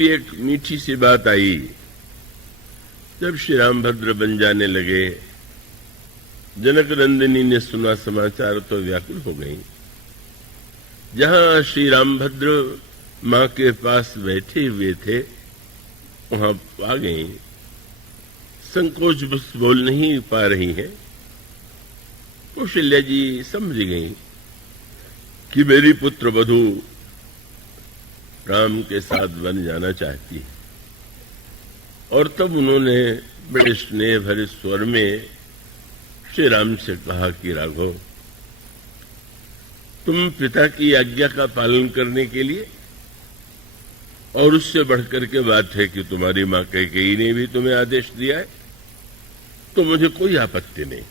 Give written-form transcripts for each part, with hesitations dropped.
एक मीठी सी बात आई। जब श्री रामभद्र बन जाने लगे, जनक नंदिनी ने सुना समाचार तो व्याकुल हो गई। जहां श्री रामभद्र मां के पास बैठे हुए थे वहां आ गई। संकोच बस बोल नहीं पा रही हैं। कौशल्या जी समझ गई कि मेरी पुत्र वधू राम के साथ बन जाना चाहती है, और तब उन्होंने बड़े स्नेह भरे स्वर में श्री राम से कहा कि राघव, तुम पिता की आज्ञा का पालन करने के लिए, और उससे बढ़कर के बात है कि तुम्हारी मां कैकेयी ने भी तुम्हें आदेश दिया है, तो मुझे कोई आपत्ति नहीं।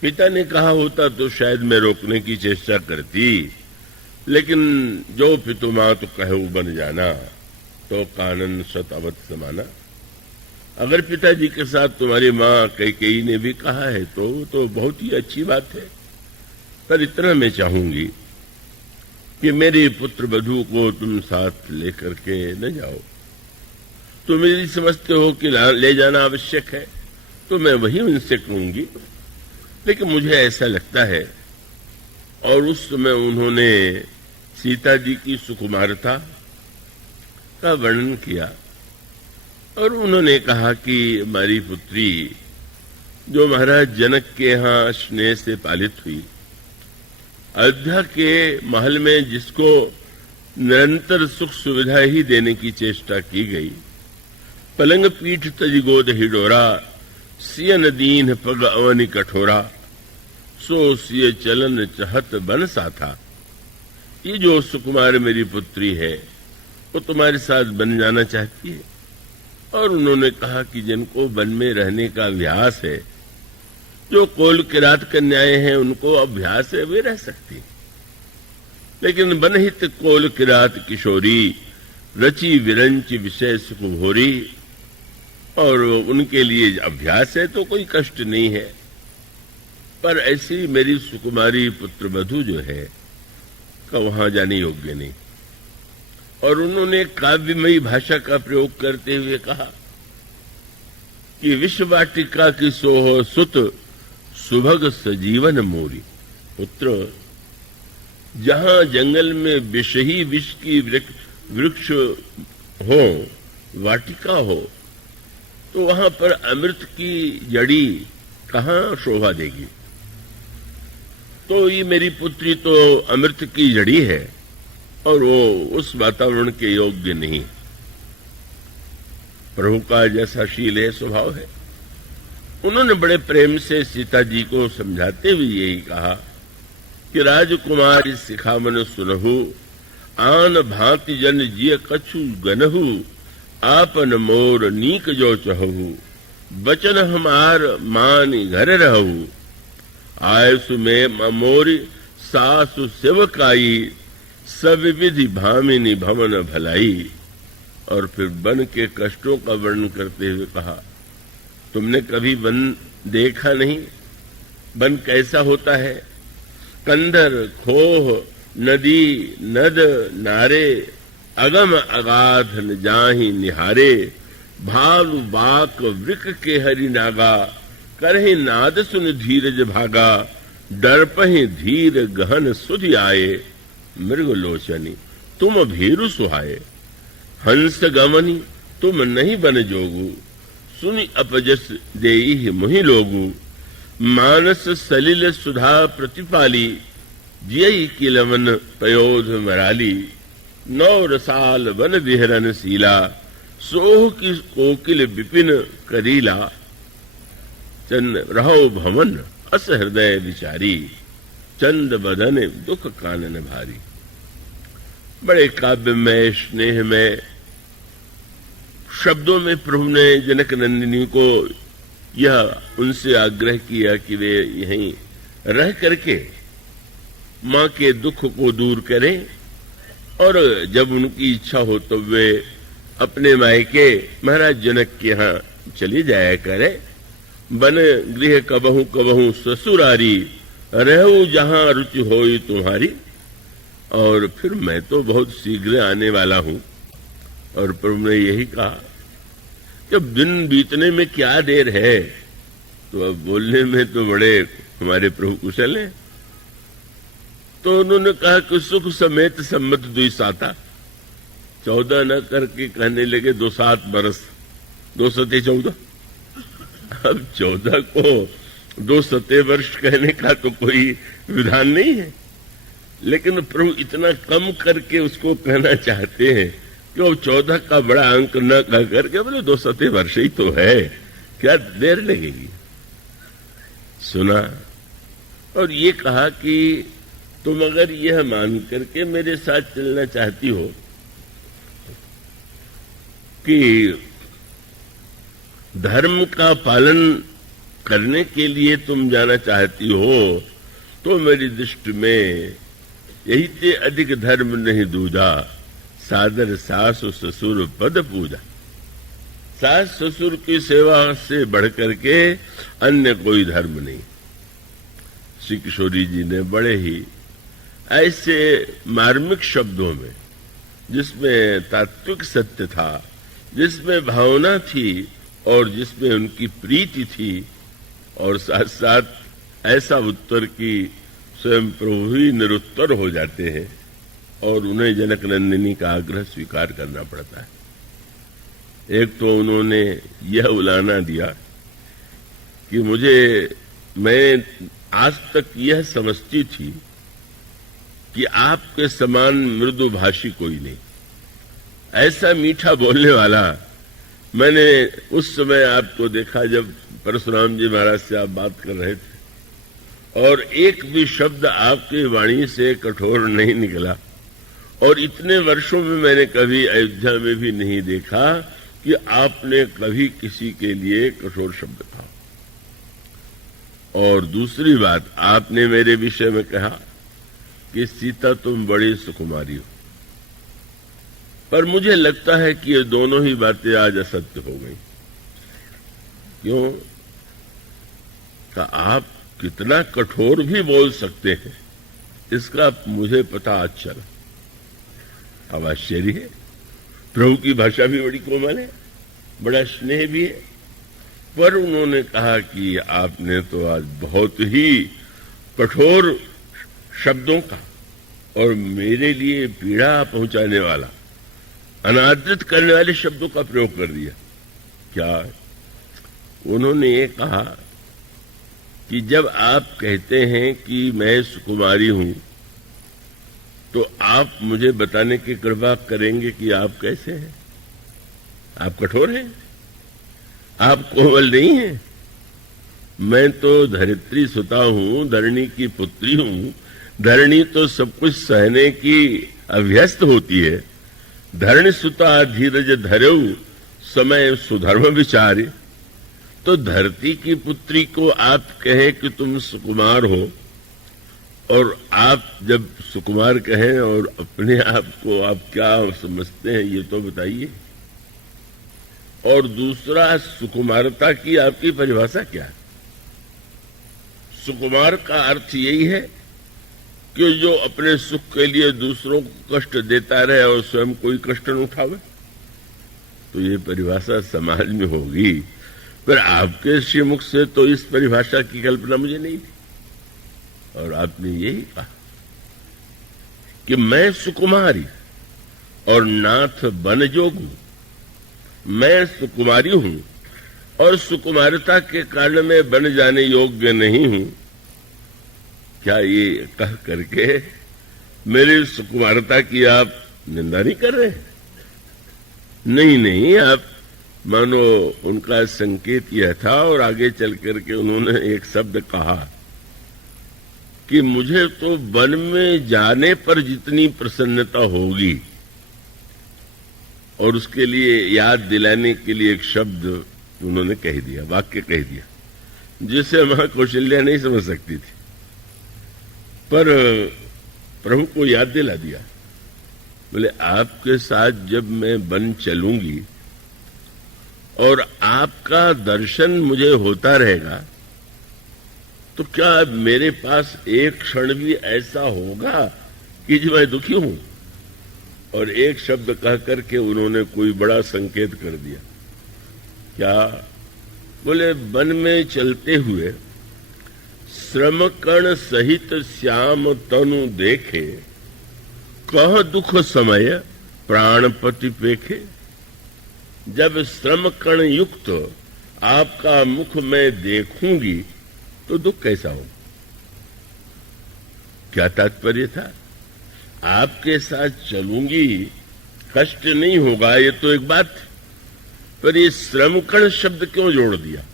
पिता ने कहा होता तो शायद मैं रोकने की चेष्टा करती, लेकिन जो पितु मां तो कहू बन जाना, तो कानन सत अवत समाना। अगर पिताजी के साथ तुम्हारी मां कैकेयी ने भी कहा है तो बहुत ही अच्छी बात है, पर इतना मैं चाहूंगी कि मेरी पुत्र वधू को तुम साथ लेकर के न जाओ। तुम यदि समझते हो कि ले जाना आवश्यक है तो मैं वही उनसे कहूंगी, लेकिन मुझे ऐसा लगता है। और उस समय उन्होंने सीता जी की सुकुमारता का वर्णन किया और उन्होंने कहा कि हमारी पुत्री जो महाराज जनक के यहाँ स्नेह से पालित हुई, अयोध्या के महल में जिसको निरंतर सुख सुविधा ही देने की चेष्टा की गई, पलंग पीठ तज गोद हिडोरा, सियन दीन पग अवनि कठोरा, सो सिय चलन चहत बन सा था। ये जो सुकुमार मेरी पुत्री है वो तुम्हारे साथ बन जाना चाहती है। और उन्होंने कहा कि जिनको वन में रहने का अभ्यास है, जो कोल किरात कन्याएं हैं उनको अभ्यास है, वे रह सकती, लेकिन बनहित कोल किरात किशोरी, रची विरंच विषय सुख भोरी, और उनके लिए अभ्यास है तो कोई कष्ट नहीं है। पर ऐसी मेरी सुकुमारी पुत्र वधू जो है का वहां जाने योग्य नहीं। और उन्होंने काव्यमयी भाषा का प्रयोग करते हुए कहा कि विश्ववाटिका की सोह सुत सुभग सजीवन मोरी। पुत्र, जहां जंगल में विष ही विष की वृक्ष हो, वाटिका हो, तो वहां पर अमृत की जड़ी कहां शोभा देगी। तो ये मेरी पुत्री तो अमृत की जड़ी है और वो उस वातावरण के योग्य नहीं। प्रभु का जैसा शील है, स्वभाव है। उन्होंने बड़े प्रेम से सीता जी को समझाते हुए यही कहा कि राजकुमारी सिखावन सुनहु, आन भांति जन जिय कछु गनहु, आपन मोर नीक जो चहु, बचन हमार मान घर रहु, आयसु में मोरी सासु सेवकाई, सब विधि भामिनी भवन भलाई। और फिर वन के कष्टों का वर्णन करते हुए कहा, तुमने कभी वन देखा नहीं? वन कैसा होता है? कंदर, खोह, नदी, नद, नारे, अगम अगाध न जाहि निहारे, भालु बाक वृक के हरि नागा, करहि नाद सुन धीरज भागा, डरपहि धीर गहन सुधि आए, मृग लोचनी तुम भीरु सुहाए, हंस गमनी तुम नहीं बन जोगु, सुनि अपजस देई मुहि लोगु, मानस सलिल सुधा प्रतिपाली, जियई किलवन पयोध मराली, नौ रसाल वन विहरन शीला, सोह की कोकिल विपिन करीला, चंद रहो भवन अस हृदय विचारी, चंद बदन दुख कानन भारी। बड़े काव्य में, स्नेह में, शब्दों में प्रभु ने जनक नंदिनी को यह उनसे आग्रह किया कि वे यहीं रह करके मां के दुख को दूर करें, और जब उनकी इच्छा हो तो वे अपने मायके महाराज जनक के यहाँ चली जाया करें। बन गृह कबहू कबहू ससुरारी, रहू जहां रुचि होई तुम्हारी। और फिर मैं तो बहुत शीघ्र आने वाला हूं, और प्रभु ने यही कहा कि अब दिन बीतने में क्या देर है, तो अब बोलने में तो बड़े हमारे प्रभु कुशल हैं। तो उन्होंने कहा कि सुख समेत सम्मत दुई साता, 14 न करके कहने लगे 2-7 बरस, 2 सते 14। अब 14 को 2 सते वर्ष कहने का तो कोई विधान नहीं है, लेकिन प्रभु इतना कम करके उसको कहना चाहते हैं कि अब 14 का बड़ा अंक न कह करके बोले 2 सते वर्ष ही तो है, क्या देर लगेगी। सुना और ये कहा कि तुम अगर यह मान करके मेरे साथ चलना चाहती हो कि धर्म का पालन करने के लिए तुम जाना चाहती हो, तो मेरी दृष्टि में यही ते अधिक धर्म नहीं दूजा, सादर सासु ससुर पद पूजा। सास ससुर की सेवा से बढ़कर के अन्य कोई धर्म नहीं। श्री किशोरी जी ने बड़े ही ऐसे मार्मिक शब्दों में, जिसमें तात्विक सत्य था, जिसमें भावना थी और जिसमें उनकी प्रीति थी, और साथ साथ ऐसा उत्तर की स्वयं प्रभु ही निरुत्तर हो जाते हैं और उन्हें जनक नंदिनी का आग्रह स्वीकार करना पड़ता है। एक तो उन्होंने यह उलाना दिया कि मैं आज तक यह समझती थी कि आपके समान मृदुभाषी कोई नहीं, ऐसा मीठा बोलने वाला। मैंने उस समय आपको देखा जब परशुराम जी महाराज से आप बात कर रहे थे, और एक भी शब्द आपकी वाणी से कठोर नहीं निकला, और इतने वर्षों में मैंने कभी अयोध्या में भी नहीं देखा कि आपने कभी किसी के लिए कठोर शब्द कहा। और दूसरी बात, आपने मेरे विषय में कहा कि सीता तुम बड़ी सुकुमारी हो, पर मुझे लगता है कि ये दोनों ही बातें आज असत्य हो गई। क्यों? कि आप कितना कठोर भी बोल सकते हैं, इसका मुझे पता आज चला। अब आश्चर्य है, प्रभु की भाषा भी बड़ी कोमल है, बड़ा स्नेह भी है, पर उन्होंने कहा कि आपने तो आज बहुत ही कठोर शब्दों का और मेरे लिए पीड़ा पहुंचाने वाला, अनादृत करने वाले शब्दों का प्रयोग कर दिया। क्या? उन्होंने ये कहा कि जब आप कहते हैं कि मैं सुकुमारी हूं, तो आप मुझे बताने की कृपा करेंगे कि आप कैसे हैं? आप कठोर हैं, आप कोमल नहीं हैं। मैं तो धरित्री सुता हूं, धरणी की पुत्री हूं। धरणी तो सब कुछ सहने की अभ्यस्त होती है। धरणी सुता धीरज धरेऊ, समय सुधर्म विचारे। तो धरती की पुत्री को आप कहें कि तुम सुकुमार हो, और आप जब सुकुमार कहें और अपने आप को आप क्या समझते हैं, ये तो बताइए। और दूसरा, सुकुमारता की आपकी परिभाषा क्या है? सुकुमार का अर्थ यही है कि जो अपने सुख के लिए दूसरों को कष्ट देता रहे और स्वयं कोई कष्ट न उठावे। तो ये परिभाषा समाज में होगी, पर आपके श्रीमुख से तो इस परिभाषा की कल्पना मुझे नहीं थी। और आपने यही कहा कि मैं सुकुमारी और नाथ बनजोगू। मैं सुकुमारी हूं और सुकुमारता के कारण मैं बन जाने योग्य नहीं हूं। क्या ये कह करके मेरी सुकुमारता की आप निंदा नहीं कर रहे? नहीं, आप मानो उनका संकेत यह था, और आगे चल करके उन्होंने एक शब्द कहा कि मुझे तो वन में जाने पर जितनी प्रसन्नता होगी, और उसके लिए याद दिलाने के लिए एक शब्द उन्होंने कह दिया, वाक्य कह दिया, जिसे मां कौशल्या नहीं समझ सकती थी, पर प्रभु को याद दिला दिया। बोले, आपके साथ जब मैं वन चलूंगी और आपका दर्शन मुझे होता रहेगा, तो क्या मेरे पास एक क्षण भी ऐसा होगा कि जो मैं दुखी हूं? और एक शब्द कह करके उन्होंने कोई बड़ा संकेत कर दिया। क्या? बोले वन में चलते हुए श्रम कण सहित श्याम तनु देखे, कह दुख समय प्राणपति पेखे। जब श्रम कण युक्त आपका मुख मैं देखूंगी तो दुख कैसा हो? क्या तात्पर्य था? आपके साथ चलूंगी, कष्ट नहीं होगा, ये तो एक बात, पर ये श्रमकण शब्द क्यों जोड़ दिया?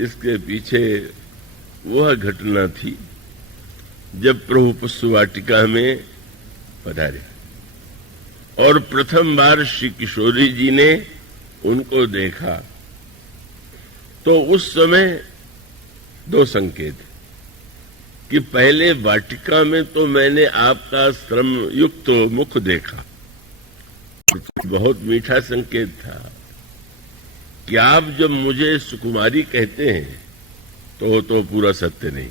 इसके पीछे वह घटना थी जब प्रभु पुष्प वाटिका में पधारे और प्रथम बार श्री किशोरी जी ने उनको देखा, तो उस समय दो संकेत कि पहले वाटिका में तो मैंने आपका श्रम युक्त मुख देखा, बहुत मीठा संकेत था कि आप जब मुझे सुकुमारी कहते हैं तो पूरा सत्य नहीं,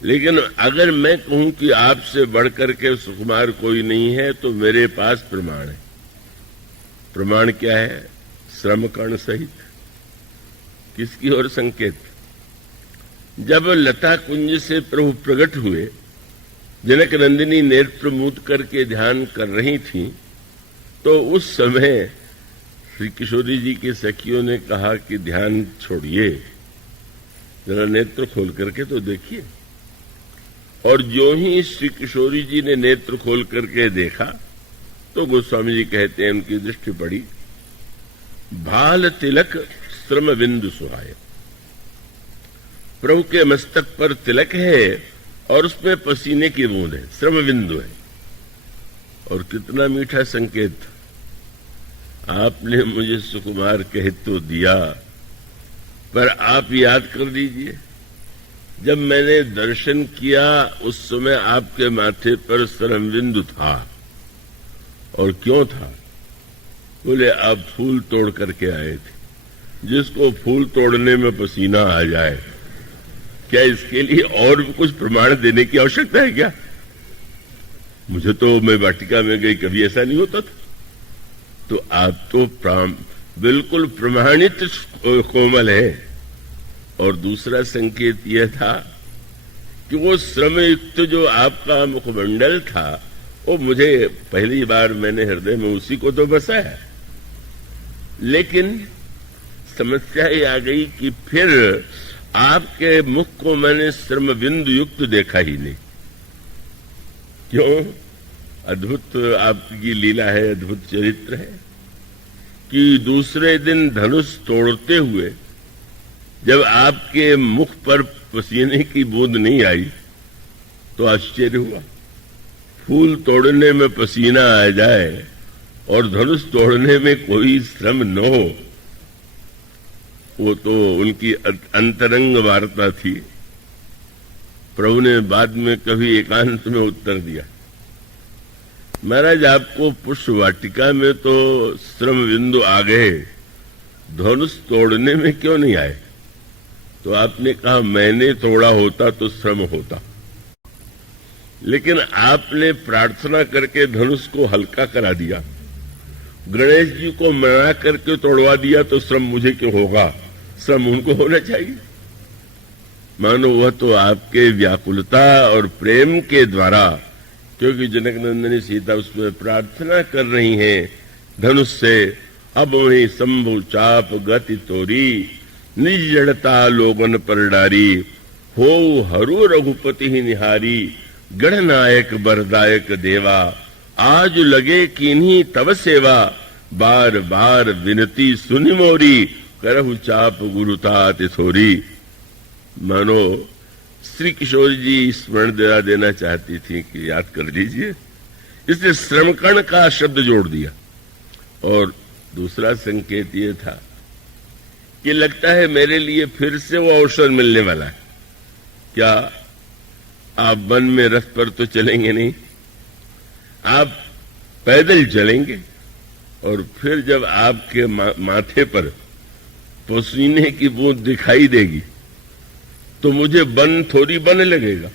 लेकिन अगर मैं कहूं कि आपसे बढ़कर के सुकुमार कोई नहीं है तो मेरे पास प्रमाण है। प्रमाण क्या है? श्रम कर्ण सहित। किसकी ओर संकेत? जब लता कुंज से प्रभु प्रकट हुए, जनक नंदिनी नेत्र मूद करके ध्यान कर रही थी, तो उस समय श्री किशोरी जी की सखियों ने कहा कि ध्यान छोड़िए, जरा नेत्र खोल करके तो देखिए। और जो ही श्री किशोरी जी ने नेत्र खोल करके देखा तो गोस्वामी जी कहते हैं उनकी दृष्टि पड़ी, भाल तिलक श्रम बिंदु सुहाए। प्रभु के मस्तक पर तिलक है और उसमें पसीने की बूंद है, श्रम बिंदु है। और कितना मीठा संकेत था। आपने मुझे सुकुमार कह तो दिया, पर आप याद कर लीजिए, जब मैंने दर्शन किया उस समय आपके माथे पर श्रम बिंदु था। और क्यों था? बोले आप फूल तोड़ करके आए थे। जिसको फूल तोड़ने में पसीना आ जाए, क्या इसके लिए और कुछ प्रमाण देने की आवश्यकता है क्या? मुझे तो, मैं वाटिका में गई, कभी ऐसा नहीं होता था। तो आप तो बिल्कुल प्रमाणित कोमल है। और दूसरा संकेत यह था कि वो श्रमयुक्त जो आपका मुखमंडल था, वो मुझे पहली बार मैंने हृदय में उसी को तो बसाया। लेकिन समस्या ये आ गई कि फिर आपके मुख को मैंने श्रम बिंदु युक्त देखा ही नहीं। क्यों? अद्भुत आपकी लीला है, अद्भुत चरित्र है कि दूसरे दिन धनुष तोड़ते हुए जब आपके मुख पर पसीने की बूंद नहीं आई तो आश्चर्य हुआ। फूल तोड़ने में पसीना आ जाए और धनुष तोड़ने में कोई श्रम न हो, वो तो उनकी अंतरंग वार्ता थी। प्रभु ने बाद में कभी एकांत में उत्तर दिया, महाराज आपको पुष्प वाटिका में तो श्रम बिंदु आ गए, धनुष तोड़ने में क्यों नहीं आए? तो आपने कहा मैंने तोड़ा होता तो श्रम होता, लेकिन आपने प्रार्थना करके धनुष को हल्का करा दिया, गणेश जी को मना करके तोड़वा दिया, तो श्रम मुझे क्यों होगा? श्रम उनको होना चाहिए। मानो वह तो आपके व्याकुलता और प्रेम के द्वारा, क्योंकि जनक नंदिनी सीता उसमें प्रार्थना कर रही हैं धनुष से, अब वही शंभु चाप गति तोरी, निज जड़ता लोगन पर डारी, हो हरु रघुपति ही निहारी, गणनायक बरदायक देवा, आज लगे किन्हीं तव सेवा, बार बार विनती सुनि मोरी, करहु चाप गुरुता तिथोरी। मानो श्री किशोर जी स्मरण दिला देना चाहती थी कि याद कर लीजिए, इसने श्रमकण का शब्द जोड़ दिया। और दूसरा संकेत ये था कि लगता है मेरे लिए फिर से वो अवसर मिलने वाला है। क्या आप वन में रथ पर तो चलेंगे नहीं, आप पैदल चलेंगे, और फिर जब आपके माथे पर पसीने की बूंद दिखाई देगी तो मुझे वन थोड़ी बन लगेगा,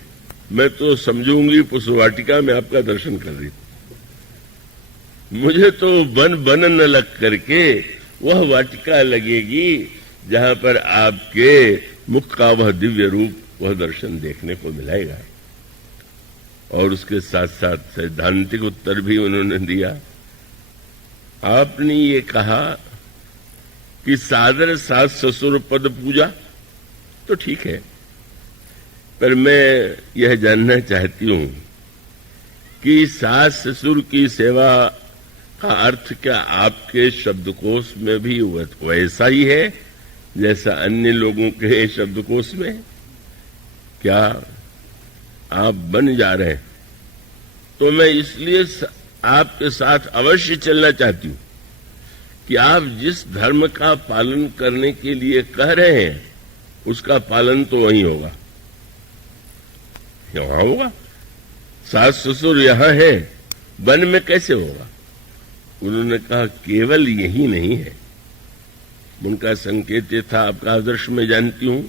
मैं तो समझूंगी पुष्प वाटिका में आपका दर्शन कर रही। मुझे तो वन वन न लग करके वह वाटिका लगेगी जहां पर आपके मुख का वह दिव्य रूप, वह दर्शन देखने को मिलेगा। और उसके साथ साथ सैद्धांतिक उत्तर भी उन्होंने दिया। आपने ये कहा कि सादर सास ससुर पद पूजा, तो ठीक है, पर मैं यह जानना चाहती हूं कि सास ससुर की सेवा का अर्थ क्या आपके शब्दकोश में भी वैसा ही है जैसा अन्य लोगों के शब्दकोश में? क्या आप बन जा रहे हैं? तो मैं इसलिए आपके साथ अवश्य चलना चाहती हूं कि आप जिस धर्म का पालन करने के लिए कह रहे हैं उसका पालन तो वहीं होगा, यहां होगा। सास ससुर यहां है, वन में कैसे होगा? उन्होंने कहा केवल यही नहीं है, उनका संकेत ये था, आपका आदर्श में जानती हूं।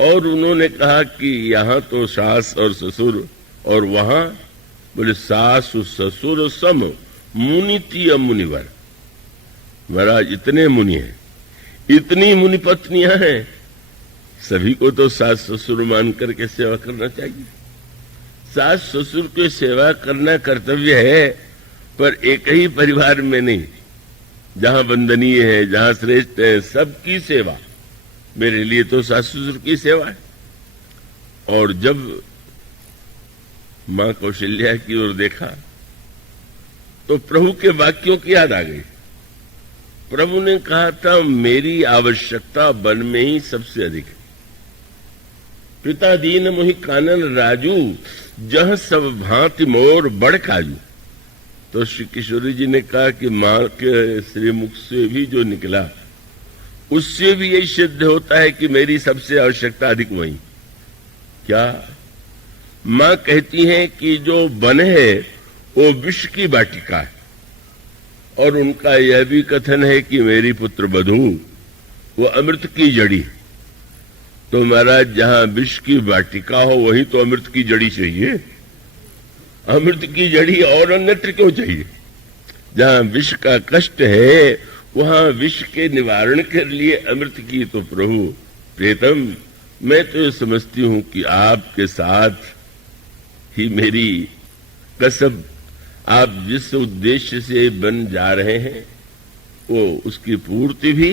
और उन्होंने कहा कि यहां तो सास और ससुर, और वहां बोले सास ससुर सम मुनितीय मुनिवर। महाराज इतने मुनि हैं, इतनी मुनि पत्नियां हैं, सभी को तो सास ससुर मान करके सेवा करना चाहिए। सास ससुर की सेवा करना कर्तव्य है, पर एक ही परिवार में नहीं, जहां वंदनीय है, जहां श्रेष्ठ है, सबकी सेवा। मेरे लिए तो सास ससुर की सेवा है। और जब मां कौशल्या की ओर देखा तो प्रभु के वाक्यों की याद आ गई। प्रभु ने कहा था मेरी आवश्यकता वन में ही सबसे अधिक है। पिता दीन मोहि कानन राजू, जह सब भांति मोर बड़ काजू। तो श्री किशोरी जी ने कहा कि मां के श्रीमुख से भी जो निकला उससे भी यही सिद्ध होता है कि मेरी सबसे आवश्यकता अधिक वही। क्या मां कहती हैं कि जो वन है वो विष की वाटिका है, और उनका यह भी कथन है कि मेरी पुत्र बधू वो अमृत की जड़ी। तो महाराज जहां विष की वाटिका हो वहीं तो अमृत की जड़ी चाहिए, अमृत की जड़ी और अन्यत्र क्यों चाहिए? जहां विष का कष्ट है वहां विष के निवारण के लिए अमृत की तो प्रभु प्रीतम, मैं तो ये समझती हूं कि आपके साथ ही मेरी कसम, आप जिस उद्देश्य से बन जा रहे हैं वो उसकी पूर्ति भी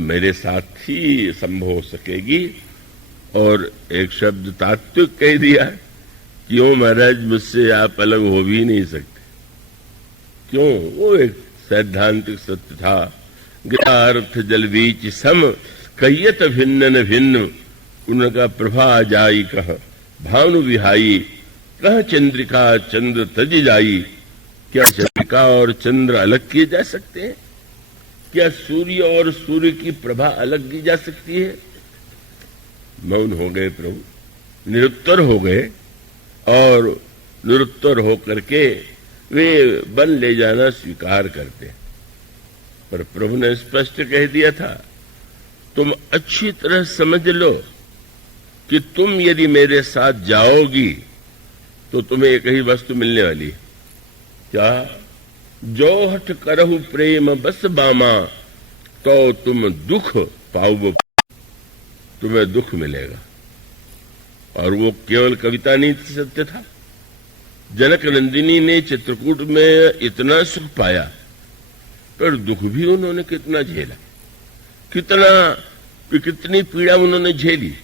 मेरे साथ ही संभव हो सकेगी। और एक शब्द तात्विक कह दिया, क्यों महाराज मुझसे आप अलग हो भी नहीं सकते। क्यों? वो एक सैद्धांतिक सत्य था। ग्रार्थ जल बीच सम कयत भिन्न न भिन्न, उनका प्रभा जाई कह भानु विहाई, कह चंद्रिका चंद्र तज जाई। क्या चंद्रिका और चंद्र अलग किए जा सकते हैं? क्या सूर्य और सूर्य की प्रभा अलग की जा सकती है? मौन हो गए प्रभु, निरुत्तर हो गए, और निरुत्तर होकर के वे वन ले जाना स्वीकार करते। पर प्रभु ने स्पष्ट कह दिया था, तुम अच्छी तरह समझ लो कि तुम यदि मेरे साथ जाओगी तो तुम्हें एक ही वस्तु मिलने वाली है। क्या? जो हठ करहु प्रेम बस बामा, तो तुम दुख पाओ, तुम्हें दुख मिलेगा। और वो केवल कविता नहीं सत्य था। जनक नंदिनी ने चित्रकूट में इतना सुख पाया, पर दुख भी उन्होंने कितना झेला, कितनी पीड़ा उन्होंने झेली।